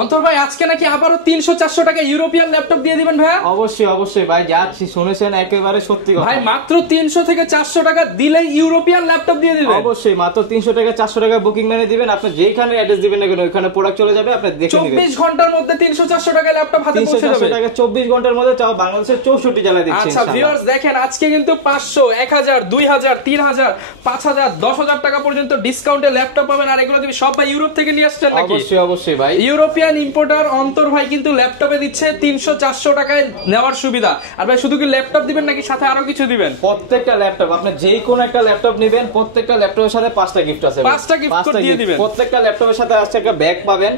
অন্তর ভাই আজকে নাকি আবারো 300-400 টাকা ইউরোপিয়ান ল্যাপটপ দিয়ে দিবেন ভাই? অবশ্যই অবশ্যই ভাই, যা শুনেছেন একেবারে সত্যি কথা ভাই। মাত্র 300 থেকে 400 টাকা দিলেই ইউরোপিয়ান ল্যাপটপ দিয়ে দিবেন? অবশ্যই মাত্র 300 টাকা 400 টাকা বুকিং মানে দিবেন, আপনি যেখানে অ্যাড্রেস দিবেন না কেন ওখানে প্রোডাক্ট চলে যাবে, আপনি দেখে নেবেন। 24 ঘন্টার মধ্যে 300-400 টাকা ল্যাপটপ হাতে পৌঁছে যাবে। 300 টাকা 24 ঘন্টার মধ্যে চাও বাংলাদেশের 64 জেলায় দিচ্ছি আচ্ছা ভিউয়ার্স দেখেন, আজকে কিন্তু 500, 1000, 2000, 3000, 5000, 10000 টাকা পর্যন্ত ডিসকাউন্টে ল্যাপটপ পাবেন। আর এগুলো তুমি সব ভাই ইউরোপ থেকে নিয়ে আসছেন নাকি? অবশ্যই অবশ্যই ভাই, ইউরোপিয়ান ইম্পোর্টার অন্তর ভাই কিন্তু ল্যাপটপে দিচ্ছে 300-400 টাকায় নেওয়ার সুবিধা। আর ভাই শুধু কি ল্যাপটপ দিবেন নাকি সাথে আরো কিছু দিবেন? প্রত্যেকটা ল্যাপটপ আপনি যেই কোন একটা ল্যাপটপ নেবেন, প্রত্যেকটা ল্যাপটপের সাথে 5টা গিফট আছে। 5টা গিফট দিয়ে দিবেন। প্রত্যেকটা ল্যাপটপের সাথে আজকে একটা ব্যাগ পাবেন,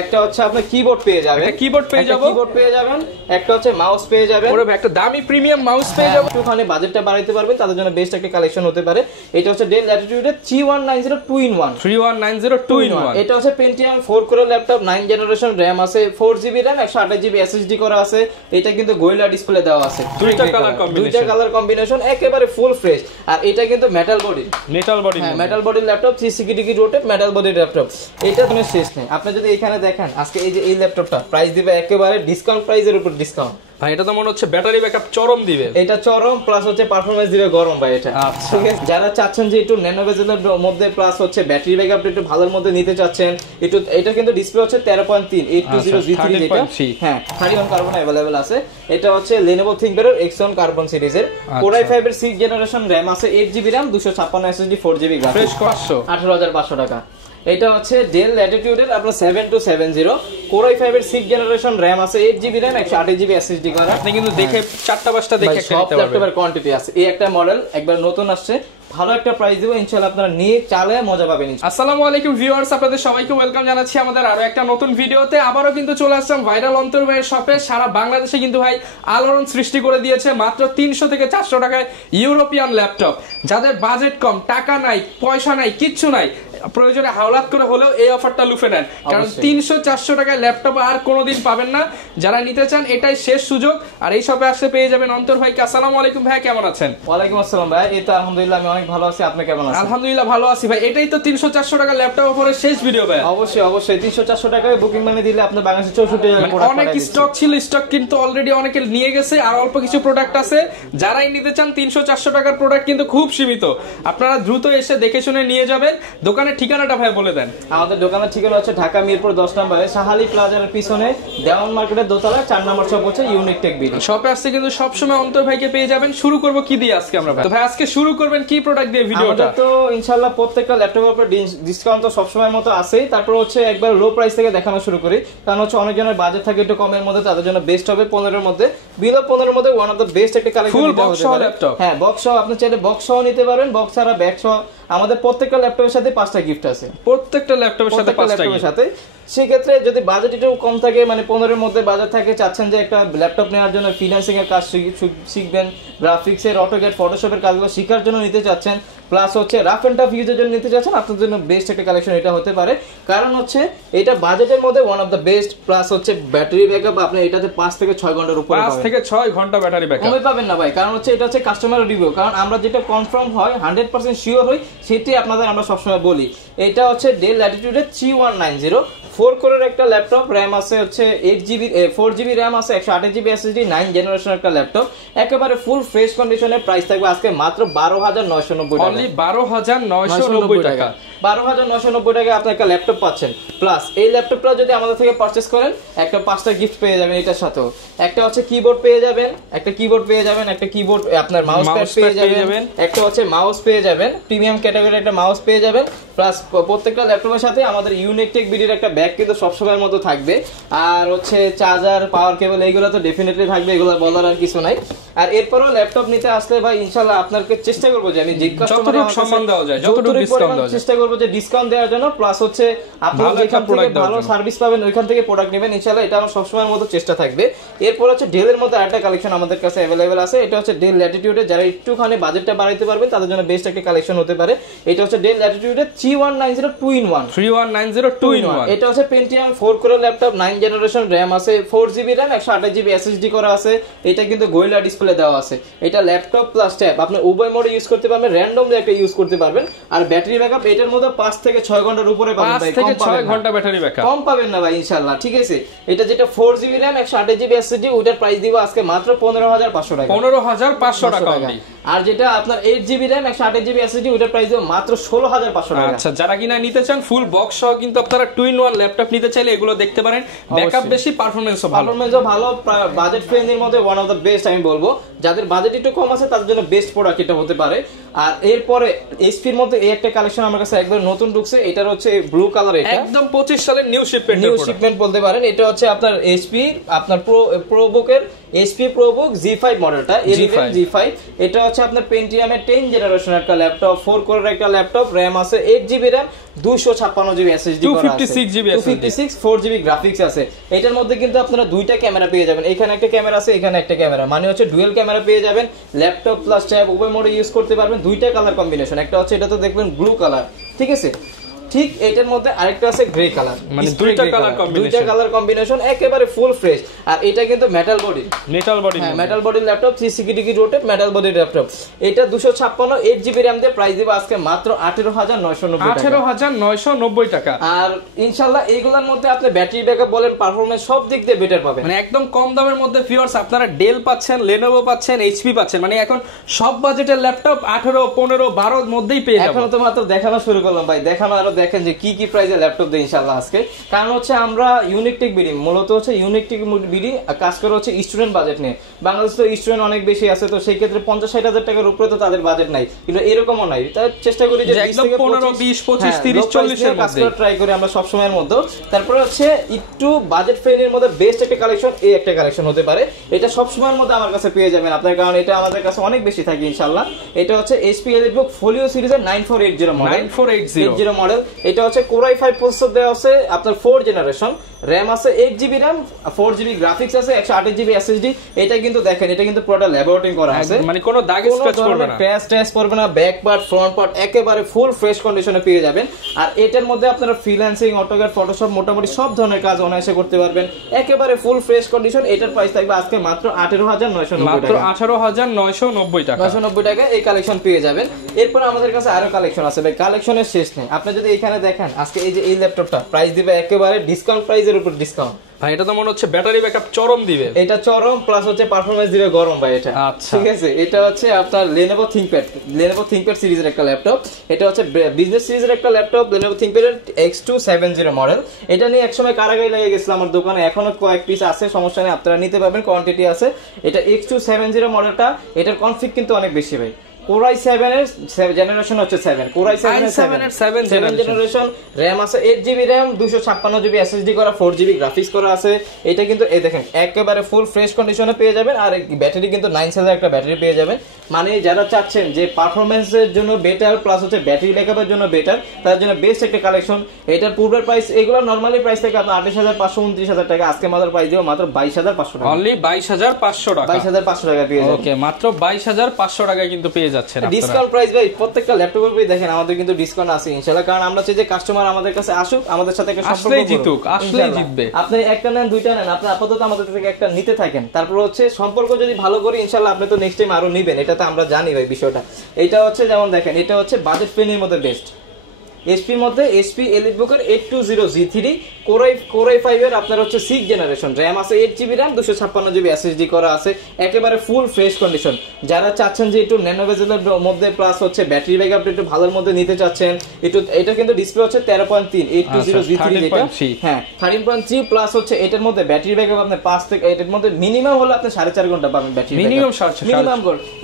একটা হচ্ছে আপনি কিবোর্ড পেয়ে যাবেন, কিবোর্ড পেয়ে যাবেন, একটা হচ্ছে মাউস পেয়ে যাবেন। ওরে ভাই একটা দামি প্রিমিয়াম মাউস পেয়ে যাবেন। একটুখানি বাজেটটা বাড়াইতে পারবেন, তাদের জন্য বেস্ট একটা কালেকশন হতে পারে। এটা হচ্ছে ডেল ল্যাটিটিউডের 3190 2-in-1 3190 2-in-1। এটা হচ্ছে Pentium 4 core laptop, 9 generation RAM আছে, 4GB RAM, 128GB SSD করা আছে। এটা কিন্তু গোরিলা ডিসপ্লে দেওয়া আছে, দুইটা কালার কম্বিনেশন একেবারে ফুল ফ্রেশ। আর এটা কিন্তু মেটাল বডি মেটাল বডির ল্যাপটপ, 360 রোটেট মেটাল বডির ল্যাপটপ। এটা কোনো শেষ নেই। আপনি যদি এখানে দেখেন আজকে এই যে এই ল্যাপটপটা প্রাইস দিবে একেবারে ডিসকাউন্ট প্রাইসের উপর ডিসকাউন্ট ভাই। এটা তো মনে হচ্ছে ব্যাটারি ব্যাকআপ চরম দিবে। এটা চরম প্লাস হচ্ছে পারফরম্যান্স দিবে গরম ভাই এটা। আচ্ছা ঠিক আছে, যারা চাচ্ছেন যে একটু ন্যানো বেজেলের মধ্যে প্লাস হচ্ছে ব্যাটারি ব্যাকআপ একটু ভালোর মধ্যে নিতে চাচ্ছেন, একটু এটা কিন্তু ডিসপ্লে হচ্ছে 13.3 820 G3 যেটা, হ্যাঁ 31 কার্বন अवेलेबल আছে। এটা হচ্ছে Lenovo ThinkPad X1 কার্বন সিরিজের, Core i5 এর 6 জেনারেশন RAM আছে, 8GB RAM, 256 SSD, 4GB graphics, 18500 টাকা। এটা হচ্ছে ডেল ল্যাটিটিউডের আপনার 7270 Core i5 এর 6 জেনারেশন RAM আছে, 8GB RAM, 128GB SSD করা। আপনি কিন্তু দেখে 4টা-5টা দেখে একটা নিতে পারবেন। ল্যাপটপের কোয়ান্টিটি আছে। এই একটা মডেল একবার নতুন আসছে, ভালো একটা প্রাইস দিব ইনশাআল্লাহ, আপনারা নিয়ে চালিয়ে মজা পাবেন। আসসালামু আলাইকুম ভিউয়ার্স, আপনাদের সবাইকে ওয়েলকাম জানাচ্ছি আমাদের আরো একটা নতুন ভিডিওতে। আবারো কিন্তু চলে আসলাম ভাইরাল অন্তর ভাইয়ের শপে। সারা বাংলাদেশে কিন্তু ভাই আলোড়ন সৃষ্টি করে দিয়েছে মাত্র 300 থেকে 400 টাকায় ইউরোপিয়ান ল্যাপটপ। যাদের বাজেট কম, টাকা নাই, পয়সা নাই, কিচ্ছু নাই, প্রয়োজনে হাওলাত করে হলেও এই অফারটা লুফে নেন, কারণ 300-400 টাকায় ল্যাপটপ আর কোনোদিন পাবেন না। যারা নিতে চান এটাই শেষ সুযোগ। আর এই শপে আসলে পেয়ে যাবেন অন্তর ভাইকে। আসসালামু আলাইকুম ভাই, কেমন আছেন? ওয়ালাইকুম আসসালাম ভাই, এই তো আলহামদুলিল্লাহ আমি অনেক ভালো আছি, আপনি কেমন আছেন? আলহামদুলিল্লাহ ভালো আছি ভাই। এটাই তো 300-400 টাকা ল্যাপটপ অফারের শেষ ভিডিও ভাই। অবশ্যই অবশ্যই 300-400 টাকায় বুকিং মানে দিলে আপনি বাংলাদেশে 64 জেলায় প্রোডাক্ট অনেক স্টক ছিল, স্টক কিন্তু অলরেডি অনেকে নিয়ে গেছে, আর অল্প কিছু প্রোডাক্ট আছে। যারাই নিতে চান 300-400 টাকার প্রোডাক্ট কিন্তু খুব সীমিত, আপনারা দ্রুত এসে দেখে শুনে নিয়ে যাবেন। দোকানের ঠিকানাটা ভাই বলে দেন। আমাদের দোকানের ঠিকানা হচ্ছে ঢাকা মিরপুর 10 নম্বরে শাহালি প্লাজার পিছনে দেওয়ান মার্কেটের দোতলা 4 নম্বর শপ হচ্ছে ইউনিক টেক বিডি। শপে আসছে কিন্তু সবসময় অন্তর ভাইকে পেয়ে যাবেন। শুরু করব কি দিয়ে আজকে আমরা ভাই? তো ভাই আজকে শুরু করবেন কি প্রোডাক্ট দিয়ে ভিডিওটা? তো ইনশাআল্লাহ প্রত্যেকটা ল্যাপটপের উপর ডিসকাউন্ট তো সবসময়ের মতো আছেই। তারপর হচ্ছে একবার লো প্রাইস থেকে দেখানো শুরু করি, কারণ হচ্ছে অনেকজনের বাজেট থাকে একটু কমের মধ্যে, তাদের জন্য বেস্ট হবে 15 এর মধ্যে, বিলো 15 এর মধ্যে ওয়ান অফ দ্য বেস্ট একটা কালেকশন ফুল বক্স সহ ল্যাপটপ। হ্যাঁ বক্স সহ, আপনি চাইলে বক্স সহ নিতে পারেন, বক্স ছাড়া ব্যাগ সহ। আমাদের প্রত্যেকটা ল্যাপটপের সাথে 5টা গিফট আছে, প্রত্যেকটা ল্যাপটপের সাথে 5টা গিফটের সাথে। সেক্ষেত্রে যদি বাজেট একটু কম থাকে, মানে 15 এর মধ্যে বাজেট থাকে, চাচ্ছেন যে একটা ল্যাপটপ নেওয়ার জন্য ফিনান্সিং এর কাজ শিখবেন, গ্রাফিক্সের, অটোক্যাড, ফটোশপের কাজগুলো শেখার জন্য নিতে চাচ্ছেন, প্লাস হচ্ছে রাফ এন্ড টাফ ইউজের জন্য নিতে চাচ্ছেন, আপনার জন্য বেস্ট একটা কালেকশন এটা হতে পারে। কারণ হচ্ছে এটা বাজেটের মধ্যে one of the best, plus হচ্ছে ব্যাটারি ব্যাকআপ আপনি এটাতে 5 থেকে 6 ঘন্টার উপরে পাবেন। 5 থেকে 6 ঘন্টা ব্যাটারি ব্যাকআপ কমে পাবেন না ভাই, কারণ হচ্ছে এটা হচ্ছে কাস্টমার রিভিউ, কারণ আমরা যেটা কনফার্ম হয় 100% শিওর হই সেটাই আপনাদের আমরা সবসময় বলি। এটা হচ্ছে ডেল ল্যাটিটিউডের 3190 4 কোরের একটা ল্যাপটপ, RAM আছে হচ্ছে 4GB RAM আছে, 128GB SSD, 9 জেনারেশন একটা ল্যাপটপ, একেবারে ফুল ফ্রেশ কন্ডিশনের। প্রাইস থাকবে আজকে মাত্র 12990 টাকা, অনলি 12990 টাকা। 12990 টাকা আপনি একটা ল্যাপটপ পাচ্ছেন। প্লাস এই ল্যাপটপটা যদি আমাদের থেকে পারচেজ করেন, একটা 5টা গিফট পেয়ে যাবেন এটার সাথেও। একটা হচ্ছে কিবোর্ড পেয়ে যাবেন, একটা কিবোর্ড আপনার মাউস প্যাড পেয়ে যাবেন, একটা হচ্ছে মাউস পেয়ে যাবেন, প্রিমিয়াম ক্যাটাগরির একটা মাউস পেয়ে যাবেন। প্লাস প্রত্যেকটা ল্যাপটপের সাথে আমাদের ইউনিক টেক বিডির একটা ব্যাগ কিন্তু সবসময়ের মতো থাকবে। আর হচ্ছে চার্জার, পাওয়ার কেবল, এইগুলো তো ডেফিনেটলি থাকবে, এগুলো বলার আর কিছু নাই। আর এরপরও ল্যাপটপ নিতে আসলে ভাই ইনশাআল্লাহ আপনাকে চেষ্টা করবো যে আমি যে যতটুকু সম্মান দেওয়া যায়, যতটুকু ডিসকাউন্ট দেওয়া যায় চেষ্টা করবো যে ডিসকাউন্ট দেওয়ার জন্য। প্লাস হচ্ছে আপনারা যেখান থেকে ভালো সার্ভিস পাবেন ওইখান থেকে প্রোডাক্ট নেবেন ইনশাআল্লাহ, এটা আমার সবসময়ের মতো চেষ্টা থাকবে। এরপর হচ্ছে ডেলের মধ্যে আরেকটা কালেকশন আমাদের কাছে अवेलेबल আছে। এটা হচ্ছে ডেল ল্যাটিটিউডে, যারা একটুখানি বাজেটটা বাড়াইতে পারবেন তাদের জন্য বেস্ট একটা কালেকশন হতে পারে। এটা হচ্ছে ডেল ল্যাটিটিউডে 3190 2-in-1 2-in-1 এটা হচ্ছে পেন্টিয়াম 4 কোরের ল্যাপটপ, 9 জেনারেশন RAM আছে, 4GB RAM, 128GB SSD করা আছে। এটা কিন্তু গোরিলা ডিসপ্লে দেওয়া আছে। এটা ল্যাপটপ প্লাস ট্যাব আপনি উভয় মোডে ইউজ করতে পারবেন, র্যান্ডমলি একটা ইউজ করতে পারবেন। আর ব্যাটারি ব্যাকআপ এটার মধ্যে মধ্যে 5 থেকে 6 ঘন্টার উপরে পাবেন ভাই, 5 থেকে 6 ঘন্টা ব্যাটারি ব্যাকআপ, কম পাবেন না ভাই ইনশাআল্লাহ। ঠিক আছে, এটা যেটা 4GB RAM 128GB SSD ওটার প্রাইস দিব আজকে মাত্র 15500 টাকা, 15500 টাকা। আর যেটা আপনার 8GB RAM 128GB SSD ওটার প্রাইস দিব মাত্র 16500 টাকা। আচ্ছা, যারা কিনা নিতে চান ফুল বক্স সহ কিন্তু আপনারা 2-in-1 ল্যাপটপ নিতে চাইলে এগুলো দেখতে পারেন। ব্যাকআপ বেশি, পারফরম্যান্সও ভালো, বাজেট ফ্রেন্ডলির মধ্যে ওয়ান অফ দ্য বেস্ট আমি বলবো। যাদের বাজেট একটু কম আছে তাদের জন্য বেস্ট প্রোডাক্ট এটা হতে পারে। আর এরপরে এইচপির মধ্যে এই একটা কালেকশন আমার কাছে একবার নতুন ঢুকছে, এটার হচ্ছে ব্লু কালার, এটা একদম 25 সালের নিউ শিপমেন্ট বলতে পারেন। এটা হচ্ছে আপনার এইচপি আপনার প্রোবুকের এইচপি প্রোবুক G5 মডেলটা, G5। এটা হচ্ছে আপনার পেন্টিয়ামের 10 জেনারেশন একটা ল্যাপটপ, 4 কোরের একটা ল্যাপটপ, RAM আছে 8GB RAM 256GB SSD করা আছে, 256 4GB গ্রাফিক্স আছে। এটার মধ্যে কিন্তু আপনারা দুইটা ক্যামেরা পেয়ে যাবেন, এখানে একটা ক্যামেরা আছে, এখানে একটা ক্যামেরা, মানে হচ্ছে ডুয়াল ক্যামেরা পেয়ে যাবেন। ল্যাপটপ প্লাস ট্যাব উভয় মোডে ইউজ করতে পারবেন। দুইটা কালার কম্বিনেশন, একটা হচ্ছে এটা তো দেখবেন ব্লু কালার, ঠিক আছে, ঠিক এটার মধ্যে আরেকটা আছে গ্রে কালার, মানে দুইটা কালার কম্বিনেশন একেবারে ফুল ফ্রেশ। আর এটা কিন্তু মেটাল বডি মেটাল বডির ল্যাপটপ, 360 ডিগ্রি রোটেট মেটাল বডির ল্যাপটপ। এটা 256 8GB RAM দিয়ে প্রাইস দিব আজকে মাত্র 18990 টাকা। আর ইনশাআল্লাহ এইগুলোর মধ্যে আপনি ব্যাটারি ব্যাকআপ বলেন, পারফরম্যান্স সব দিক দিয়ে বেটার পাবেন, মানে একদম কম দামের মধ্যে ভিউয়ার্স আপনারা ডেল পাচ্ছেন, লেনোভো পাচ্ছেন, এইচপি পাচ্ছেন, মানে এখন সব বাজেটের ল্যাপটপ 18 15 12 এর মধ্যেই পেয়ে যাবেন। এখন তো মাত্র দেখানো শুরু করলাম ভাই, দেখানো আরো দেখেন যে কি কি প্রাইসে ল্যাপটপ দেই ইনশাআল্লাহ আজকে। কারণ হচ্ছে আমরা ইউনিক টেক বিডি মূলত হচ্ছে ইউনিক টেক বিডি কাজ করে হচ্ছে স্টুডেন্ট বাজেট নিয়ে। বাংলাদেশে তো স্টুডেন্ট অনেক বেশি আছে, তো সেই ক্ষেত্রে 50-60 হাজার টাকার উপরে তো তাদের বাজেট নাই, কিন্তু এরকমও নাই। তাই চেষ্টা করি যে 20 থেকে 15 20 25 30 40 এর মধ্যে ট্রাই করি আমরা সব সময়ের মধ্যে। তারপরে হচ্ছে একটু বাজেট ফ্রেন্ডলির মধ্যে বেস্ট একটা কালেকশন, এই একটা কালেকশন হতে পারে। এটা সব সময়ের মধ্যে আমার কাছে পেয়ে যাবেন আপনার, কারণ এটা আমাদের কাছে অনেক বেশি থাকে ইনশাআল্লাহ। এটা হচ্ছে HP EliteBook Folio সিরিজের 9480 মডেল। এটা হচ্ছে Core i5 প্রসেসর দেওয়া আছে আপনার 4 জেনারেশন, RAM আছে 8GB RAM 4GB গ্রাফিক্স আছে 128GB SSD। এটা কিন্তু দেখেন, এটা কিন্তু পুরোটা ল্যাবরেটরি করা আছে, মানে কোনো দাগ স্ক্র্যাচ করবে না, ক্র্যাশ করবে না, ব্যাক পার্ট ফ্রন্ট পার্ট একেবারে ফুল ফ্রেশ কন্ডিশনে পেয়ে যাবেন। আর এটার মধ্যে আপনারা ফ্রিল্যান্সিং, অটোক্যাড, ফটোশপ মোটামুটি সব ধরনের কাজ অনায়াসে করতে পারবেন, একেবারে ফুল ফ্রেশ কন্ডিশন। এটার প্রাইস থাকবে আজকে মাত্র 18990 টাকা। 990 টাকা এই কালেকশন পেয়ে যাবেন। এরপর আমাদের কাছে আরো কালেকশন আছে ভাই, কালেকশনের শেষ নেই। আপনি যদি এখানে দেখেন আজকে এই যে এই ল্যাপটপটা প্রাইস দিবে একেবারে ডিসকাউন্ট প্রাইসের উপর ডিসকাউন্ট ভাই। এটা তো মনে হচ্ছে ব্যাটারি ব্যাকআপ চরম দিবে, এটা চরম প্লাস হচ্ছে পারফরম্যান্স দিবে গরম ভাই এটা। আচ্ছা ঠিক আছে, এটা হচ্ছে আপনার Lenovo ThinkPad সিরিজের একটা ল্যাপটপ। এটা হচ্ছে বিজনেস সিরিজের একটা ল্যাপটপ, Lenovo ThinkPad এর X270 মডেল। এটা নিয়ে একসময় কারাগারি লেগে গেছিল আমার দোকানে, এখনো কয়েক পিস আছে, সমস্যা নেই, আপনারা নিতে পারবেন, কোয়ান্টিটি আছে। এটা X270 মডেলটা, এটার কনফিগ কিন্তু অনেক বেশি ভাই। Core i7 এর জেনারেশন হচ্ছে 7, Core i7 এর 7 জেনারেশন, RAM আছে 8GB RAM 256GB SSD করা, 4GB গ্রাফিক্স করা আছে। এটা কিন্তু এই দেখেন একেবারে ফুল ফ্রেশ কন্ডিশনে পেয়ে যাবেন। আর ব্যাটারি কিন্তু 9 সেলের একটা ব্যাটারি পেয়ে যাবেন, মানে যারা চাচ্ছেন যে পারফরম্যান্সের জন্য বেটার প্লাস হচ্ছে ব্যাটারি ব্যাকআপের জন্য বেটার, তার জন্য বেস্ট একটা কালেকশন। এটার পূর্বের প্রাইস এগুলো নরমালি প্রাইস থেকে আপনার 28500 29000 টাকা, আজকে মাত্র প্রাইস দিও মাত্র 22500 টাকা, অনলি 22500 টাকা, 22500 টাকা পেয়ে যাবেন। ওকে, মাত্র 22500 টাকায় কিন্তু পেয়ে যাচ্ছেন আপনারা। ডিসকাউন্ট প্রাইস ভাই, প্রত্যেকটা ল্যাপটপের উপরে দেখেন আমাদের কিন্তু ডিসকাউন্ট আছে ইনশাআল্লাহ, কারণ আমরা চাই যে কাস্টমার আমাদের কাছে আসুক, আমাদের সাথে একটা সম্পর্ক করুক, আসলেই জিতবে। আপনি একটা নেন দুইটা নেন, আপনি আপাতত আমাদের থেকে একটা নিতে থাকেন, তারপর হচ্ছে সম্পর্ক যদি ভালো করি ইনশাআল্লাহ আপনি তো নেক্সট টাইম আরো নেবেন, এটা তো আমরা জানি ভাই বিষয়টা। এটা হচ্ছে যেমন দেখেন, এটা হচ্ছে বাজেট ফ্রেন্ডলির মধ্যে বেস্ট। HP এর মধ্যে HP EliteBook এর 820G3 Core i5 এর আপনার হচ্ছে 6 জেনারেশন, RAM আছে 8GB RAM 256GB SSD করা আছে, একেবারে ফুল ফ্রেশ কন্ডিশন। যারা চাচ্ছেন যে একটু ন্যানো বেজেলের মধ্যে প্লাস হচ্ছে ব্যাটারি ব্যাকআপ একটু ভালোর মধ্যে নিতে চাচ্ছেন, একটু এটা কিন্তু ডিসপ্লে হচ্ছে 13.3 820G3 যেটা, হ্যাঁ 13.3 প্লাস হচ্ছে এটার মধ্যে ব্যাটারি ব্যাকআপ আপনি 5 থেকে এটার মধ্যে মিনিমাম হলো আপনি 4.5 ঘন্টা পাবেন ব্যাটারি মিনিমাম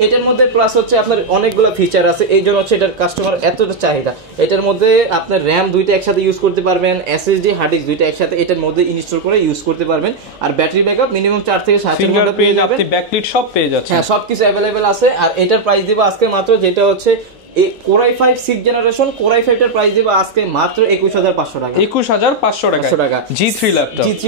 এটার মধ্যে, প্লাস হচ্ছে আপনার অনেকগুলো ফিচার আছে, এইজন্য হচ্ছে এটার কাস্টমার এতটা চাহিদা। এটার মধ্যে আপনার RAM দুইটা একসাথে ইউজ করতে পারবেন, SSD হার্ড ডিস্ক দুইটা একসাথে এটার মধ্যে ইনস্টল করে ইউজ করতে পারবেন। আর ব্যাটারি ব্যাকআপ মিনিমাম 4 থেকে 7 ঘন্টা পেয়ে যাবেন, আপনি ব্যাকলিট সব পেয়ে যাচ্ছেন, হ্যাঁ সবকিছু अवेलेबल আছে। আর এটার প্রাইস দিব আজকে মাত্র, যেটা হচ্ছে Core i5 6 generation, Core i5 এর প্রাইস দিব আজকে মাত্র 21500 টাকা, 21500 টাকা। G3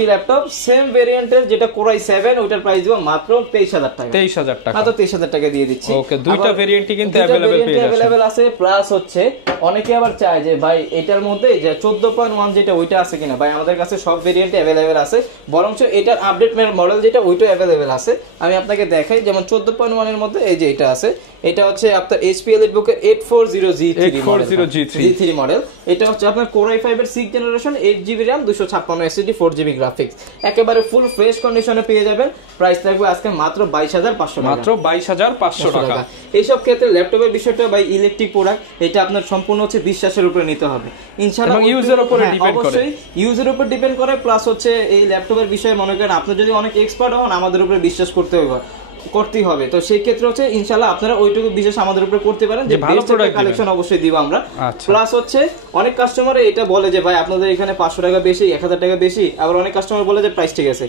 ল্যাপটপ সেম ভেরিয়েন্টের যেটা Core i7, ওটার প্রাইস দিব মাত্র 23000 টাকা, 23000 টাকা, মাত্র 23000 টাকা দিয়ে দিচ্ছি। ওকে, দুইটা ভেরিয়েন্টই কিন্তু अवेलेबल আছে। প্লাস হচ্ছে অনেকে আবার চায় যে ভাই এটার মধ্যে যে 14.1 যেটা ওইটা আছে কিনা, ভাই আমাদের কাছে সব ভেরিয়েন্টে अवेलेबल আছে, বরঞ্চ এটার আপডেট মডেল যেটা ওইটা अवेलेबल আছে। আমি আপনাকে দেখাই, যেমন 14.1 এর মধ্যে এই যে এটা আছে, এটা হচ্ছে আপনার HP EliteBook এর 840G3 মডেল। এটা হচ্ছে আপনার Core i5 এর 6th generation, 8GB RAM, 256 SSD, 4GB graphics, একেবারে ফুল ফ্রেশ কন্ডিশনে পেয়ে যাবেন। প্রাইস থাকবে আজকে মাত্র 22,500 টাকা, মাত্র 22,500 টাকা। এইসব ক্ষেত্রে ল্যাপটপের বিষয়টা ভাই ইলেকট্রিক প্রোডাক্ট, এটা আপনার সম্পূর্ণ হচ্ছে বিশ্বাসের উপরে নিতে হবে ইনশাআল্লাহ। ইউজের উপরে ডিপেন্ড করে, অবশ্যই ইউজের উপর ডিপেন্ড করে। প্লাস হচ্ছে এই ল্যাপটপের বিষয়ে মনে করেন আপনি যদি অনেক এক্সপার্ট হন, আমাদের উপরে বিশ্বাস করতেই হবে। তো সেই ক্ষেত্রে হচ্ছে ইনশাআল্লাহ আপনারা ওইটুকু বিশেষ আমাদের উপরে করতে পারেন যে ভালো প্রোডাক্ট কালেকশন অবশ্যই দিব আমরা। প্লাস হচ্ছে অনেক কাস্টমার এটা বলে যে ভাই আপনাদের এখানে 500 টাকা বেশি, 1000 টাকা বেশি, আবার অনেক কাস্টমার বলে যে প্রাইস ঠিক আছে।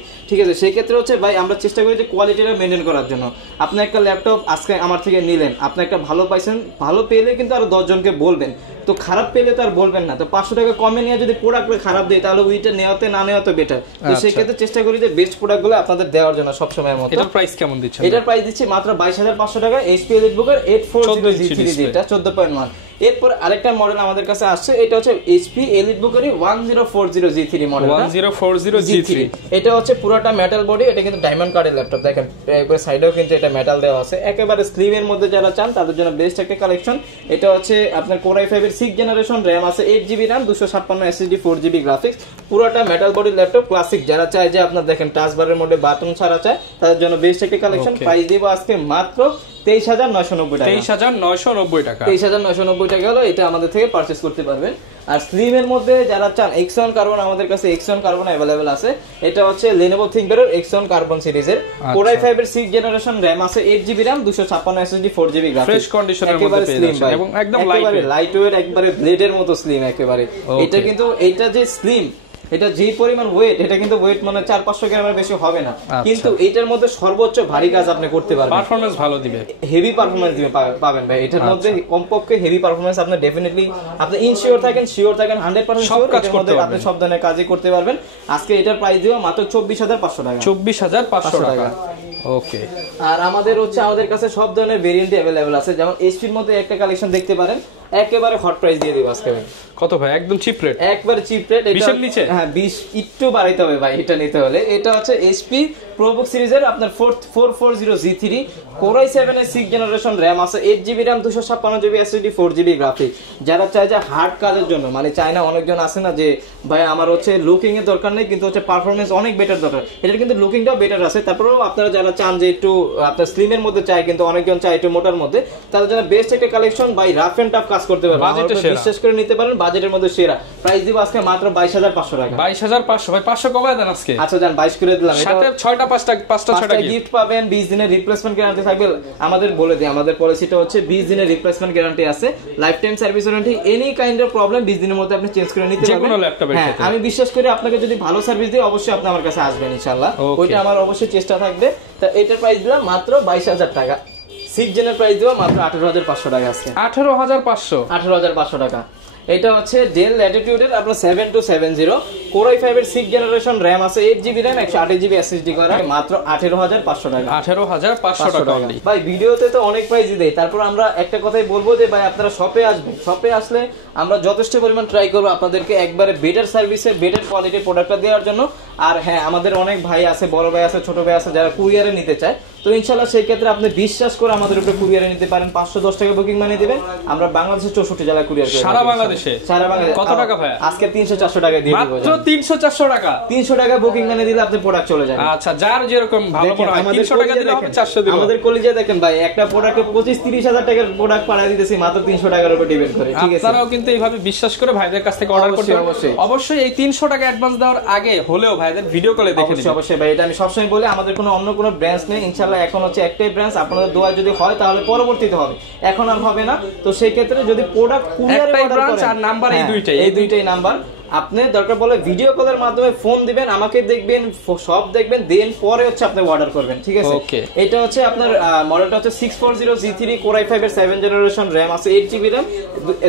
সেই ক্ষেত্রে হচ্ছে ভাই আমরা চেষ্টা করি যে কোয়ালিটিটা মেইনটেইন করার জন্য। আপনি একটা ল্যাপটপ আজকে আমার থেকে নিলেন, আপনি একটা ভালো পাইছেন, ভালো পেলে কিন্তু আরো 10 জনকে বলবেন, তো খারাপ পেলে তো আর বলবেন না। তো 500 টাকা কমে নিয়ে যদি প্রোডাক্ট খারাপ দেয়, তাহলে ওইটা নেওয়াতে না নেওয়াতে বেটার। তো সেই ক্ষেত্রে চেষ্টা করি যে বেস্ট প্রোডাক্টগুলো আপনাদের দেওয়ার জন্য সব সময়ের মতো। এটার প্রাইস কেমন দিচ্ছেন? এটার প্রাইস দিচ্ছি মাত্র 22,500 টাকা, HP EliteBooker 840G3 যেটা 14.1। এরপর আরেকটা মডেল আমাদের কাছে আসছে, এটা হচ্ছে HP EliteBooker 1040G3 model, 1040G3। এটা হচ্ছে পুরোটা মেটাল বডি, এটা কিন্তু ডায়মন্ড কার্ডের ল্যাপটপ। দেখেন একবার সাইডেও কিন্তু এটা মেটাল দেওয়া আছে, একেবারে স্লিম এর মধ্যে যারা চান তাদের জন্য বেস্ট একটা কালেকশন। এটা হচ্ছে আপনার Core i5 এর 6th জেনারেশন, RAM আছে 8GB RAM, 256 SSD, 4GB graphics, পুরোটা মেটাল বডি ল্যাপটপ। ক্লাসিক যারা চায় যে আপনার দেখেন টাচ বারের মধ্যে বাটন ছাড়া চায়, তাদের জন্য বেস্ট একটা কালেকশন। প্রাইস দিব আজকে মাত্র 23,990 টাকা, 23,990 টাকা, 23,990 টাকা হলো। এটা আমাদের থেকে পারচেজ করতে পারবেন। আর স্লিম এর মধ্যে যারা চান Xeon কার্বন, আমাদের কাছে Xeon কার্বন अवेलेबल আছে। এটা হচ্ছে Lenovo ThinkPad Xeon কার্বন সিরিজের, Core i5 এর 6th জেনারেশন, RAM আছে 8GB RAM, 256 SSD, 4GB graphics, fresh কন্ডিশনের মধ্যে পেয়ে যাচ্ছেন এবং একদম লাইটওয়েট, একবারে ব্লেডের মতো স্লিম একেবারে। এটা কিন্তু এটা যে স্লিম, এটা যে পরিমাণ ওয়েট, এটা কিন্তু ওয়েট মানে 400-500 গ্রামের বেশি হবে না, কিন্তু এটার মধ্যে সর্বোচ্চ ভারী কাজ আপনি করতে পারবেন, পারফরম্যান্স ভালো দিবে, হেভি পারফরম্যান্স দিবে পাবেন ভাই। এটার মধ্যে কমপক্ষে হেভি পারফরম্যান্স আপনি ডেফিনেটলি আপনি শিওর থাকেন 100% শিওর কাজ করতে পারবেন, আপনি সব ধরনের কাজই করতে পারবেন। আজকে এটার প্রাইস দিব মাত্র 24,500 টাকা, 24,500 টাকা। ওকে। আর আমাদের কাছে সব ধরনের ভেরিয়েন্ট अवेलेबल আছে, যেমন HP এর মধ্যে একটা কালেকশন দেখতে পারেন, একেবারে হট প্রাইস দিয়ে দিব আজকে। কত ভাই? একদম চিপ রেট, একবারে চিপ রেট। 20 এর নিচে? হ্যাঁ 20 একটু বাড়াইতে হবে ভাই এটা নিতে হলে। এটা হচ্ছে HP ProBook সিরিজের আপনার 440G3, Core i7 এর 6th জেনারেশন, RAM আছে 8GB RAM, 256GB SSD, 4GB graphics. যারা চায় যে হার্ড কাজের জন্য, মানে চায় না, অনেকজন আছে না যে ভাই আমার হচ্ছে লুকিং এর দরকার নেই কিন্তু হচ্ছে পারফরম্যান্স অনেক বেটার দরকার, এটার কিন্তু লুকিংটাও বেটার আছে। তারপরেও আপনারা যারা চান যে একটু আপনার স্লিমের মধ্যে চায়, কিন্তু অনেকজন চায় একটু মোটার মধ্যে, তাদের জন্য বেস্ট একটা কালেকশন ভাই। রাফ এন্ড টাফ কাজ করতে পারবেন, বিশ্বাস করে নিতে পারেন, বাজেটের মধ্যে সেরা। প্রাইস দিব আজকে মাত্র 22,500 টাকা, 22,500। ভাই 500 কমায় দেন আজকে। আচ্ছা জান 22 করে দিলাম। সাথে 5টা গিফট পাবেন, 20 দিনের রিপ্লেসমেন্ট গ্যারান্টি থাকবে। আমাদের বলে দিই, আমাদের পলিসিটা হচ্ছে 20 দিনের রিপ্লেসমেন্ট গ্যারান্টি আছে, life time service warranty, any kind of problem 20 দিনের মধ্যে আপনি চেঞ্জ করে নিতে পারবেন, যেকোনো ল্যাপটপের ক্ষেত্রে। আমি বিশ্বাস করি আপনাকে যদি ভালো সার্ভিস দিই, অবশ্যই আপনি আমার কাছে আসবেন ইনশাআল্লাহ, ওইটা আমার অবশ্যই চেষ্টা থাকবে। তা এটার প্রাইস দিলাম মাত্র 22,000 টাকা। 6 জেনের প্রাইস দিব মাত্র 18,500 টাকা আজকে, 18,500 টাকা। এটা হচ্ছে Dell Latitude এর আপনার 7270, Core i5 এর 6th জেনারেশন, RAM আছে 8GB RAM, 128GB SSD করা, মাত্র 18,500 টাকা, 18,500 টাকা। ভাই ভিডিওতে তো অনেক প্রাইস দেই, তারপর আমরা একটা কথাই বলবো যে ভাই আপনারা শপে আসবেন, শপে আসলে আমরা যথেষ্ট পরিমাণ ট্রাই করবো আপনাদেরকে একবারে বেটার সার্ভিসে বেটার কোয়ালিটির প্রোডাক্টটা দেওয়ার জন্য। আর হ্যাঁ, আমাদের অনেক ভাই আছে, বড় ভাই আছে, ছোট ভাই আছে, যারা কুরিয়ারে নিতে চায়, তো ইনশাআল্লাহ সেই ক্ষেত্রে আপনি বিশ্বাস করে আমাদের উপরে কুরিয়ারে নিতে পারেন। 510 টাকা বুকিং মানি দিবেন, আমরা বাংলাদেশের 64 জেলায় কুরিয়ার করি, সারা বাংলাদেশে। কত টাকা ভাই? আজকে 300-400 টাকা দিয়ে দিব, মাত্র 300-400 টাকা। 300 টাকা বুকিং মানি দিলে আপনি প্রোডাক্ট চলে যাবে। আচ্ছা, যার যেরকম ভালো মনে হয় 300 টাকা দিলে হবে, 400 দিব। আমাদের কলিজা দেখেন ভাই, একটা প্রোডাক্টে 25-30 হাজার টাকার প্রোডাক্ট পাঠিয়ে দিতেছি মাত্র 300 টাকার উপর ডিপেন্ড করে, ঠিক আছে? আপনারাও কিন্তু এইভাবে বিশ্বাস করে ভাইদের কাছ থেকে অর্ডার করতে অবশ্যই এই 300 টাকা অ্যাডভান্স দেওয়ার আগে হলেও ভাইদের ভিডিও কলে দেখে নিন। অবশ্যই ভাই, এটা আমি সবসময় বলি, আমাদের কোনো অন্য কোনো ব্রাঞ্চ নেই ইনশাআল্লাহ, এখন হচ্ছে একটাই ব্রাঞ্চ। আপনাদের দোয়া যদি হয় তাহলে পরবর্তীতে হবে, এখন আর হবে না। তো সেই ক্ষেত্রে যদি প্রোডাক্ট কুরিয়ারে অর্ডার করেন, আর নাম্বার এই দুইটাই নাম্বার, আপনি দরকার বলে ভিডিও কলের মাধ্যমে ফোন দিবেন, আমাকে দেখবেন, সব দেখবেন, দেন পরে হচ্ছে আপনি অর্ডার করবেন, ঠিক আছে? এটা হচ্ছে আপনার মডেলটা হচ্ছে 640G3, Core i5 এর 7th জেনারেশন, RAM আছে 8GB RAM,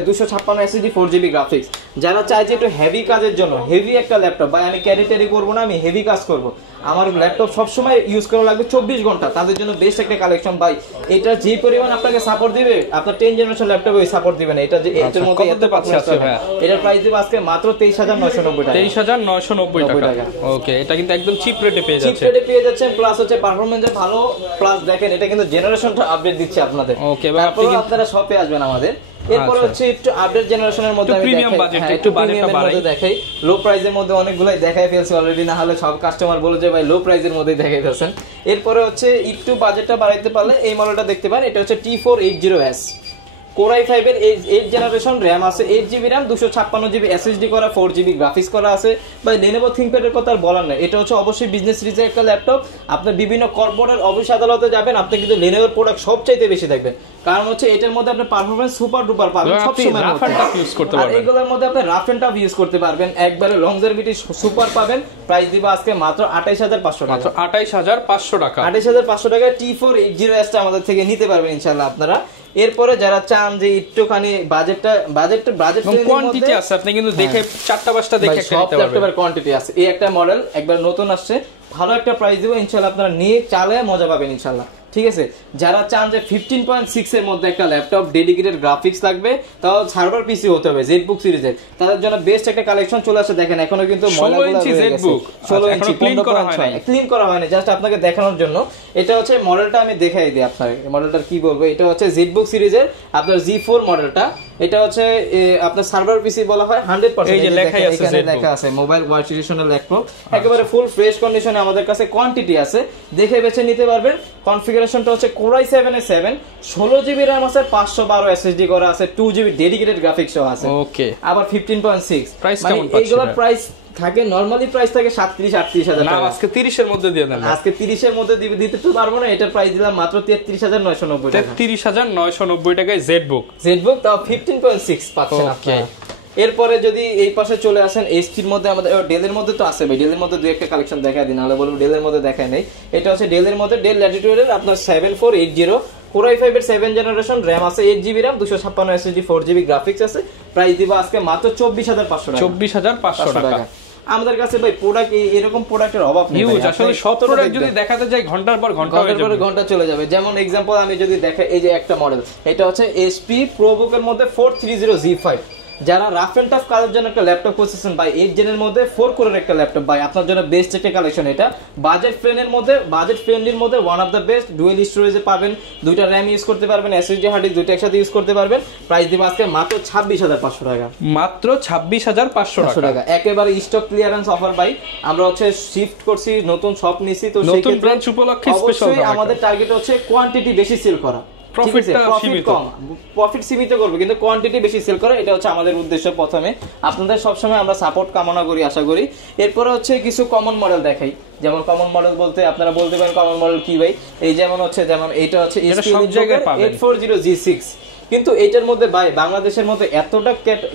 256 SSD, 4GB graphics. যারা চায় যে একটু হেভি কাজের জন্য, হেভি একটা ল্যাপটপ, ভাই আমি ক্যারি করবো না, আমি হেভি কাজ করব, আমার ল্যাপটপ সবসময় ইউজ করা লাগবে 24 ঘন্টা, তাদের জন্য বেস্ট একটা কালেকশন ভাই। এটা যে পরিমাণ আপনাকে সাপোর্ট দিবে, আপনার 10 জেনারেশন ল্যাপটপে ওই সাপোর্ট দিবে না। এটা যে এটার মধ্যে এত পাচ্ছে আছে ভাই, এটার প্রাইস দিব আজকে মাত্র 23,990 টাকা, 23,990 টাকা। ওকে, এটা কিন্তু একদম চিপ রেটে পেয়ে যাচ্ছে, চিপ রেটে পেয়ে যাচ্ছেন। প্লাস হচ্ছে পারফরম্যান্স ভালো, প্লাস দেখেন এটা কিন্তু জেনারেশনটা আপডেট দিচ্ছে আপনাদের। ওকে, আপনারা শপে আসবেন আমাদের, এরপরে হচ্ছে একটু আপডেট জেনারেশনের মধ্যে আমি প্রিমিয়াম বাজেট, একটু বাজেটের মধ্যে দেখাই। লো প্রাইসের মধ্যে অনেকগুলাই দেখাই ফেলছি অলরেডি, না হলে সব কাস্টমার বলে যে ভাই লো প্রাইসের মধ্যেই দেখাই ফেলছেন। এরপরে হচ্ছে একটু বাজেটটা বাড়াইতে পারলে এই মডেলটা দেখতে পারেন। এটা হচ্ছে T480S Core i5 এর 8 জেনারেশন, র‍্যাম আছে 8GB র‍্যাম, 256GB SSD করা, 4GB গ্রাফিক্স করা আছে। ভাই Lenovo ThinkPad এর কথা আর বলার নাই, এটা হচ্ছে অবশ্যই বিজনেস সিরিজের একটা ল্যাপটপ। আপনি বিভিন্ন কর্পোরেট অফিস আদালতে যাবেন, আপনি কিন্তু Lenovo এর প্রোডাক্ট সবচাইতে বেশি দেখবেন, কারণ হচ্ছে এটার মধ্যে আপনি পারফরম্যান্স সুপার ডুপার পাবেন সব সময়। রাফ এন্ড টাফ ইউজ করতে পারবেন, আর এগুলোর মধ্যে আপনি রাফ এন্ড টাফ ইউজ করতে পারবেন, একবারে লংজারভিটি সুপার পাবেন। প্রাইস দিব আজকে মাত্র 28500 টাকা, মাত্র 28500 টাকা। 28500 টাকা T480S টা আমাদের থেকে নিতে পারবেন ইনশাআল্লাহ আপনারা। এরপরে যারা চান যে একটুখানি বাজেট কোয়ান্টিটি আছে, আপনি কিন্তু দেখে 4টা-5টা দেখে একটা নিতে পারবেন, সব কোয়ান্টিটি আছে। এই একটা মডেল একবার নতুন আসছে, ভালো একটা প্রাইস দিব ইনশাআল্লাহ, আপনারা নিয়ে চালায় মজা পাবেন ইনশাআল্লাহ, ঠিক আছে। যারা চান যে 15.6 এর মধ্যে একটা ল্যাপটপ ডেডিকেটেড গ্রাফিক্স লাগবে, তাও সার্ভার পিসি হতে হবে ZBook সিরিজের, তাদের জন্য বেস্ট একটা কালেকশন চলে আসে। দেখেন এখনো কিন্তু 16 ইঞ্চি ZBook, 16 ইঞ্চি ক্লিন করা হয়নি, জাস্ট আপনাকে দেখানোর জন্য। এটা হচ্ছে মডেলটা আমি দেখাই দিই আপনাকে, মডেলটার কি বলবো। এটা হচ্ছে ZBook সিরিজের আপনার Z4 মডেলটা। এটা হচ্ছে আপনার সার্ভার পিসি বলা হয় 100%, এই যে লেখাই আছে, এখানে লেখা আছে মোবাইল ওয়ার্কস্টেশনের ল্যাপটপ, একেবারে ফুল ফ্রেশ কন্ডিশনে আমাদের কাছে কোয়ান্টিটি আছে, দেখে বেছে নিতে পারবেন। কনফিগারেশনটা হচ্ছে Core i7-7, 16GB RAM আছে, 512 SSD করা আছে, 2GB ডেডিকেটেড গ্রাফিক্স আছে। ওকে, আবার 15.6 প্রাইস কেমন পাচ্ছেন? এইগুলোর প্রাইস থাকে নরমালি প্রাইস থাকে 37-38 টাকা। আজকে 30 এর মধ্যে দিয়ে দেন, আজকে 30 এর মধ্যে দিতে তো পারবো না, এটা প্রাইস দিলাম মাত্র 33990 টাকা। 33990 টাকায় ZBook তাও 15.6 পাচ্ছেন আপনারা। এরপরে যদি এই পাশে চলে আসেন, এইচপির মধ্যে আমাদের ডেলের মধ্যে তো আছে ভাই, ডেলের মধ্যে দুই একটা কালেকশন দেখা দিন, নাহলে বলবো ডেলের মধ্যে দেখায় নেই। এটা হচ্ছে ডেলের মধ্যে ডেল ল্যাটিটিউডের আপনার 7480 Core i5 এর 7 জেনারেশন, র‍্যাম আছে 8GB RAM, 256 SSD, 4GB graphics আছে। প্রাইস দিব আজকে মাত্র 24500 টাকা, 24500 টাকা। আমাদের কাছে ভাই প্রোডাক্ট এরকম প্রোডাক্টের অভাব নেই, আসলে সব প্রোডাক্ট যদি দেখাতে যাই ঘন্টার পর ঘন্টা চলে যাবে। যেমন एग्जांपल আমি যদি দেখাই, এই যে একটা মডেল, এটা হচ্ছে HP ProBook এর মধ্যে 430Z5। যারা রাফ এন্ড টাফ কাজের জন্য একটা ল্যাপটপ খুঁজছেন ভাই, 8 জেনের মধ্যে 4 কোরের একটা ল্যাপটপ ভাই, আপনার জন্য বেস্ট একটা কালেকশন। এটা বাজেট ফ্রেন্ডলির মধ্যে one of the best. Dual স্টোরেজে পাবেন, দুইটা র‍্যাম ইউজ করতে পারবেন, SSD হার্ড ডিস্ক দুইটা একসাথে ইউজ করতে পারবেন। প্রাইস দিব আজকে মাত্র 26500 টাকা, মাত্র 26500 টাকা। একেবারে স্টক ক্লিয়ারেন্স অফার ভাই। আমরা হচ্ছে শিফট করছি, নতুন শপ নিছি, তো সেই নতুন ব্রাঞ্চ উপলক্ষে স্পেশাল আমাদের টার্গেট হচ্ছে কোয়ান্টিটি বেশি সেল করা, প্রফিট সীমিত করবে কিন্তু কোয়ান্টিটি বেশি সেল করে, এটা হচ্ছে আমাদের উদ্দেশ্য। প্রথমে আপনাদের সবসময় আমরা সাপোর্ট কামনা করি, আশা করি। এরপরে হচ্ছে কিছু কমন মডেল দেখাই। যেমন কমন মডেল বলতে আপনারা বলতে পারেন কমন মডেল কি ভাই, এই যেমন এইটা হচ্ছে 840G6, কিন্তু এটার মধ্যে ভাই বাংলাদেশের মধ্যে এতটা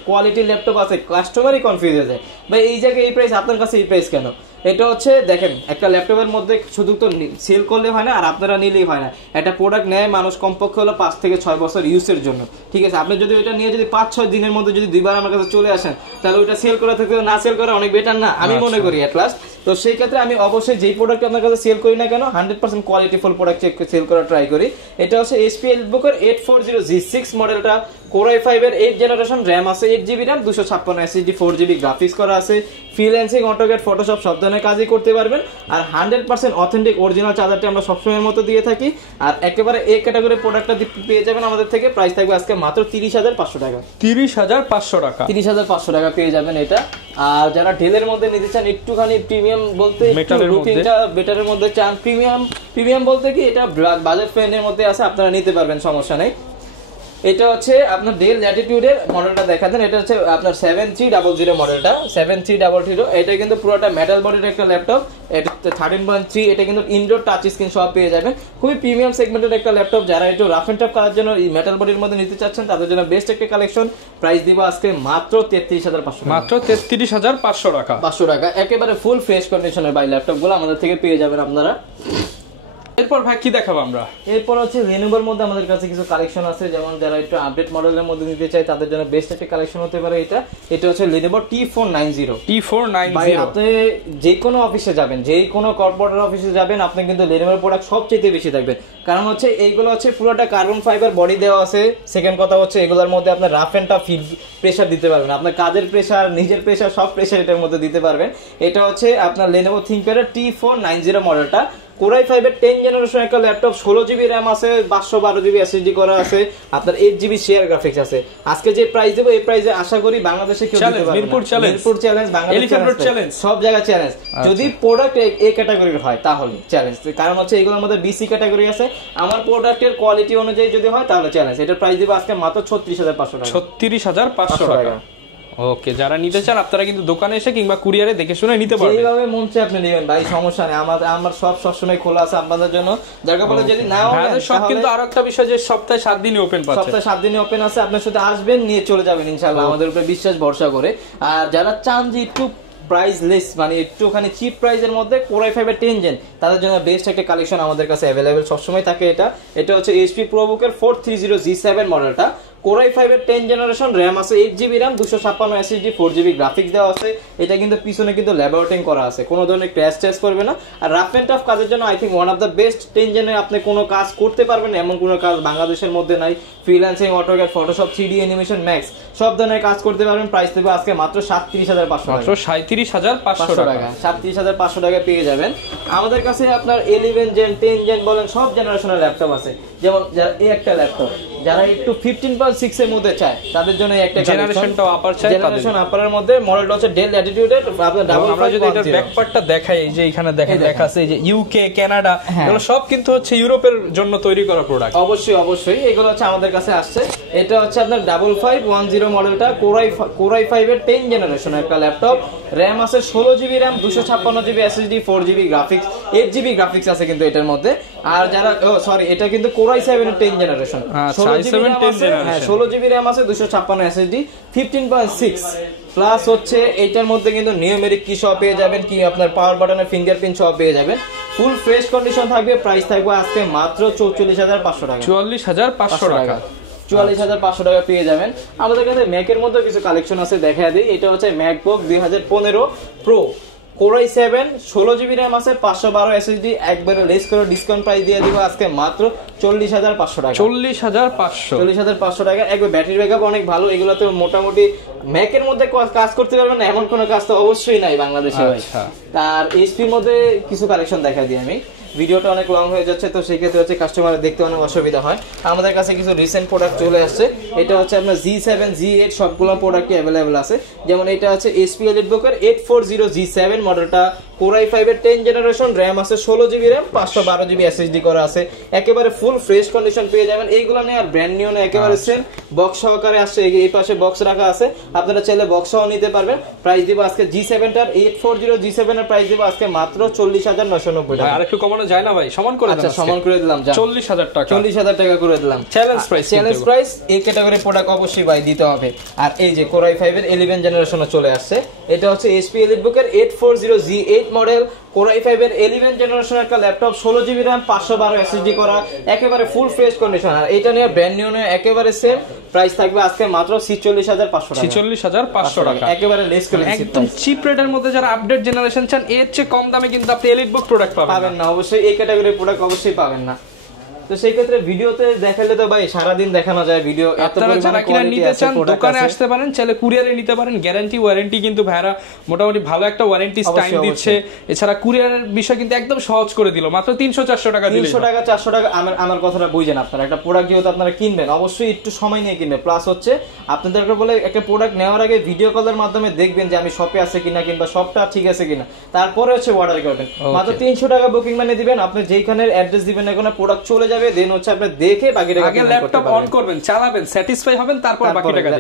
কোয়ালিটির ল্যাপটপ আছে, কাস্টমারই কনফিউজ হয়ে যায় ভাই এই জায়গায় এই প্রাইস, আপনার কাছে এই প্রাইস কেন। এটা হচ্ছে দেখেন, একটা ল্যাপটপের মধ্যে শুধু তো সেল করলে হয় না, আর আপনারা নিলেই হয় না। একটা প্রোডাক্ট নেয় মানুষ কমপক্ষে হলো 5 থেকে 6 বছর ইউজের জন্য, ঠিক আছে। আপনি যদি ওইটা নিয়ে যদি 5-6 দিনের মধ্যে যদি দুইবার আমার কাছে চলে আসেন, তাহলে ওইটা সেল করা থেকে না সেল করা অনেক বেটার না, আমি মনে করি এট লাস্ট। তো সেই ক্ষেত্রে আমি অবশ্যই যেই প্রোডাক্ট আপনার কাছে সেল করি না কেন, 100% কোয়ালিটিফুল প্রোডাক্ট সেল করা ট্রাই করি। এটা হচ্ছে HP EliteBook এর 840G6 মডেলটা, Core i5 এর 8 জেনারেশন, র‍্যাম আছে 8GB RAM, 256 SSD, 4GB graphics করা আছে। ফ্রিল্যান্সিং, অটোক্যাড, ফটোশপ সব ধরনের কাজই করতে পারবেন। আর 100% অথেন্টিক অরিজিনাল চার্জারটা আমরা সবসময়ের মতো দিয়ে থাকি। আর একেবারে এই ক্যাটাগরির প্রোডাক্টটা পেয়ে যাবেন আমাদের থেকে। প্রাইস থাকবে আজকে মাত্র 30500 টাকা, 30500 টাকা, 30500 টাকা পেয়ে যাবেন এটা। আর যারা ডেলের মধ্যে নিতে চান, একটুখানি প্রিমিয়াম বলতে রুটিনটা বেটারের মধ্যে চান, প্রিমিয়াম বলতে কি এটা বাজেট ফ্রেন্ডের মধ্যে আছে, আপনারা নিতে পারবেন, সমস্যা নেই। এটা হচ্ছে আপনার ডেল ল্যাটিটিউডের মডেলটা দেখা দেন। এটা হচ্ছে আপনার 7300 মডেলটা, 7300। এটা কিন্তু পুরোটা মেটাল বডির একটা ল্যাপটপ, এটা 13.3। এটা কিন্তু ইনডোর টাচ স্ক্রিন সব পেয়ে যাবেন, খুবই প্রিমিয়াম সেগমেন্টের একটা ল্যাপটপ। যারা একটু রাফ এন্ড টাফ করার জন্য এই মেটাল বডির মধ্যে নিতে চাচ্ছেন, তাদের জন্য বেস্ট একটা কালেকশন। প্রাইস দিব আজকে মাত্র 33500, মাত্র 33500 টাকা, 500 টাকা। একেবারে ফুল ফ্রেশ কন্ডিশনের ভাই ল্যাপটপগুলো আমাদের থেকে পেয়ে যাবেন আপনারা। এরপর ভাই কি দেখাবো আমরা? এরপর হচ্ছে Lenovoর মধ্যে আমাদের কাছে কিছু কালেকশন আছে, যেমন যারা একটু আপডেট মডেলের মধ্যে নিতে চায় তাদের জন্য বেস্ট একটা কালেকশন হতে পারে এটা। এটা হচ্ছে Lenovo T490। আপনি যে কোনো অফিসে যাবেন, যে কোনো কর্পোরেট অফিসে যাবেন, আপনি কিন্তু Lenovoর প্রোডাক্ট সবচেয়ে বেশি দেখবেন। কারণ হচ্ছে এইগুলো হচ্ছে পুরোটা কার্বন ফাইবার বডি দেওয়া আছে। সেকেন্ড কথা হচ্ছে এগুলোর মধ্যে আপনার রাফ এন্ড টাফ প্রেসার দিতে পারবেন, আপনার কাজের প্রেসার, নিজের প্রেসার, সব প্রেসার এটার মধ্যে দিতে পারবেন। এটা হচ্ছে আপনার Lenovo ThinkPad এর T490 মডেলটা। Core i5 এর 10 জেনারেশন একটা ল্যাপটপ, 16GB RAM আছে, 512GB SSD করা আছে, আপনার 8GB শেয়ার গ্রাফিক্স আছে। আজকে যে প্রাইস দেব এই প্রাইসে আশা করি বাংলাদেশে কেউ দিতে পারবে না। মিরপুর চ্যালেঞ্জ, বাংলাদেশ চ্যালেঞ্জ, সব জায়গায় চ্যালেঞ্জ। যদি প্রোডাক্ট এই ক্যাটাগরির হয় তাহলে চ্যালেঞ্জ, কারণ হচ্ছে এগুলোর মধ্যে বিসি ক্যাটাগরি আছে। আমার প্রোডাক্টের কোয়ালিটি অনুযায়ী যদি হয় তাহলে চ্যালেঞ্জ। এটার প্রাইস দেব আজকে মাত্র 36500 টাকা। 36500 টাকা। ওকে, যারা নিতে চান আপনারা কিন্তু দোকানে এসে কিংবা কুরিয়ারে দেখে শুনে নিতে পারবেন, এইভাবে মন চায় আপনি নেবেন ভাই, সমস্যা নেই। আমার সব সবসময় খোলা আছে আপনাদের জন্য। দরকার পড়লে যদি নাও নেন সব, কিন্তু আরো একটা বিষয় যে সপ্তাহে 7 দিনই ওপেন পাচ্ছেন, সপ্তাহে 7 দিনই ওপেন আছে। আপনার সাথে আসবেন, নিয়ে চলে যাবেন ইনশাআল্লাহ, আমাদের উপরে বিশ্বাস ভরসা করে। আর যারা চান যে একটু প্রাইসলেস, মানে একটুখানি চিপ প্রাইসের মধ্যে Core i5 এর 10 জেন, তাদের জন্য বেস্ট একটা কালেকশন আমাদের কাছে अवेलेबल সবসময় থাকে। এটা হচ্ছে HP ProBook এর 430G7 মডেলটা। Core i5 এর 10 জেনারেশন, RAM আছে 8GB RAM, 256 SSD, 4GB graphics দেওয়া আছে। এটা কিন্তু পিছনে কিন্তু ল্যাবরেটরিং করা আছে, কোনো ধরনের ক্র্যাশ টেস্ট করবে না। আর রাফ এন্ড টাফ কাজের জন্য I think one of the best. 10 জেনে আপনি কোনো কাজ করতে পারবেন এমন কোনো কাজ বাংলাদেশের মধ্যে নাই। Freelancing, AutoCAD, Photoshop, 3D animation, max সব ধরনের কাজ করতে পারবেন। প্রাইস দেব আজকে মাত্র 37500 টাকা। মাত্র 37500 টাকা। 37500 টাকা পেয়ে যাবেন আমাদের কাছে। আপনার 11 জেন, 10 জেন বলেন, সব জেনারেশনের ল্যাপটপ আছে। যেমন যারা এই একটা ল্যাপটপ, যারা একটু 15.6 এর মধ্যে চায় তাদের জন্য একটা জেনারেশনটাও আপার চাই, জেনারেশন আপারের মধ্যে মডেলটা হচ্ছে ডেল ল্যাটিটিউডের। আপনার ডাবল, আমরা যদি এটার ব্যাকপার্টটা দেখাই, এই যে এখানে দেখেন লেখা আছে এই যে ইউকে, কানাডা, এগুলো সব কিন্তু হচ্ছে ইউরোপের জন্য তৈরি করা প্রোডাক্ট। অবশ্যই এগুলো হচ্ছে আমাদের কাছে আসছে। এটা হচ্ছে আপনার 5510 মডেলটা, Core i5 এর 10 জেনারেশন একটা ল্যাপটপ। RAM আছে 16GB RAM, 256GB SSD, 4GB graphics, 8GB graphics আছে কিন্তু এটার মধ্যে। আর যারা সরি, এটা কিন্তু Core i7 এর 10 জেনারেশন, 16GB RAM আছে, 256 SSD, 15.6 প্লাস হচ্ছে এইটার মধ্যে কিন্তু নিউমেরিক কি সব পেয়ে যাবেন, কি আপনার পাওয়ার বাটনের ফিঙ্গারপ্রিন্ট সব পেয়ে যাবেন। ফুল ফ্রেশ কন্ডিশন থাকবে। প্রাইস থাকবে আজকে মাত্র 44500 টাকা। 44500 টাকা। 44500 টাকা পেয়ে যাবেন। আমাদের কাছে ম্যাকের মধ্যে কিছু কালেকশন আছে, দেখা দিই। এটা হচ্ছে MacBook 2015 pro, Core i7, 16GB RAM আছে, 512 SSD, একবারে লেস করে ডিসকাউন্ট প্রাইস দিয়ে দিব আজকে মাত্র 40500 টাকা। 40500 টাকা। একবার ব্যাটারি ব্যাকআপ অনেক ভালো। এগুলোতে মোটামুটি ম্যাকের মধ্যে কাজ করতে পারবেন না এমন কোনো কাজ তো অবশ্যই নাই বাংলাদেশে। তার এইচপির মধ্যে কিছু কালেকশন দেখা দিই আমি। ভিডিওটা অনেক লং হয়ে যাচ্ছে, তো সেই ক্ষেত্রে হচ্ছে কাস্টমার দেখতে অনেক অসুবিধা হয়। আমাদের কাছে কিছু রিসেন্ট প্রোডাক্ট চলে আসছে। এটা হচ্ছে আপনার G7, G8 সবগুলো প্রোডাক্টই অ্যাভেলেবেল আছে। যেমন এটা আছে HP EliteBook এর 840G7 মডেলটা, Core i5 এর 10 জেনারেশন, RAM আছে 16GB RAM, 512GB SSD করা আছে। একেবারে ফুল ফ্রেশ কন্ডিশন পেয়ে যাবেন। এইগুলো নিয়ে আর ব্র্যান্ড নিউ না, একেবারে সেম বক্স সহকারে আসছে। এই পাশে বক্স রাখা আছে, আপনারা চাইলে বক্স সহ নিতে পারবেন। প্রাইস দিব আজকে G7টার 840G7 এর প্রাইস দিব আজকে মাত্র 40990 টাকা। আর একটু কমানো যায় না ভাই? সমান করে আচ্ছা, সমান করে দিলাম, 40000 টাকা। 40000 টাকা করে দিলাম। চ্যালেঞ্জ প্রাইস এই ক্যাটাগরি প্রোডাক্ট অবশ্যই ভাই দিতে হবে। আর এই যে Core i5 এর 11 জেনারেশনে চলে আসছে। এটা হচ্ছে HP EliteBook এর 840G8 মডেল, Core i5 এর 11 জেনারেশন একটা ল্যাপটপ, 16GB RAM, 512 SSD করা, একেবারে ফুল ফ্রেশ কন্ডিশন। আর এটা নিয়ে ব্র্যান্ড নিউ নিয়ে একেবারে সেম প্রাইস থাকবে আজকে মাত্র 46500 টাকা। 46500 টাকা, একেবারে লেস করে একদম চিপ রেটের মধ্যে। যারা আপডেট জেনারেশন চান, এর চেয়ে কম দামে কিন্তু আপনি EliteBook প্রোডাক্ট পাবেন না। অবশ্যই এই ক্যাটাগরির প্রোডাক্ট অবশ্যই পাবেন না। তো সেই ক্ষেত্রে ভিডিওতে দেখালে তো ভাই সারাদিন দেখানো যায় ভিডিও। আপনারা যারা কিনা নিতে চান দোকানে আসতে পারেন, চাইলে কুরিয়ারে নিতে পারেন। গ্যারান্টি ওয়ারেন্টি কিন্তু ভাইরা মোটামুটি ভালো একটা ওয়ারেন্টি টাইম দিচ্ছে। এছাড়া কুরিয়ারের বিষয় কিন্তু একদম সহজ করে দিল, মাত্র 300-400 টাকা দিলে। 300 টাকা 400 টাকা। আমার কথাটা বুঝেন, আপনারা একটা প্রোডাক্ট যেহেতু আপনারা কিনবেন অবশ্যই একটু সময় নিয়ে কিনবেন। প্লাস হচ্ছে আপনাদেরকে বলে একটা প্রোডাক্ট নেওয়ার আগে ভিডিও কলের মাধ্যমে দেখবেন যে আমি শপে আছে কিনা, কিংবা শপটা ঠিক আছে কিনা, তারপরে হচ্ছে অর্ডার করবেন। মাত্র 300 টাকা বুকিং মানে দিবেন। আপনি যেইখানের অ্যাড্রেস দিবেন না কোনো প্রোডাক্ট চলে যাবে, দেন হচ্ছে আপনি দেখে বাকি টাকা আগে ল্যাপটপ অন করবেন, চালাবেন, স্যাটিসফাই হবেন, তারপর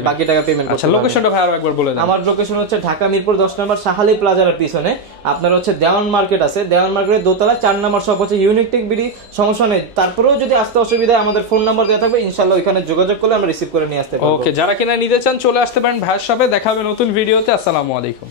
বাকি টাকা পেমেন্ট করতে। আচ্ছা, লোকেশনটা ভাই আরেকবার বলে দেন। আমার লোকেশন হচ্ছে ঢাকা মিরপুর 10 নম্বর সাহালি প্লাজার পিছনে। আপনার হচ্ছে দেওয়ান মার্কেট আছে, দেওয়ান মার্কেটের দোতলা 4 নম্বর শপ হচ্ছে ইউনিক টেক বিডি। সমস্যা নেই, তারপরেও যদি আসতে অসুবিধা আমাদের ফোন নাম্বার দেওয়া থাকবে, ইনশাআল্লাহ ওখানে যোগাযোগ করলে আমরা রিসিভ করে নিয়ে আসতে পারবো। ওকে, যারা কিনা নিতে চান চলে আসতে পারেন ভাইয়ের শপে। দেখা হবে নতুন ভিডিওতে। আসসালামু আলাইকুম।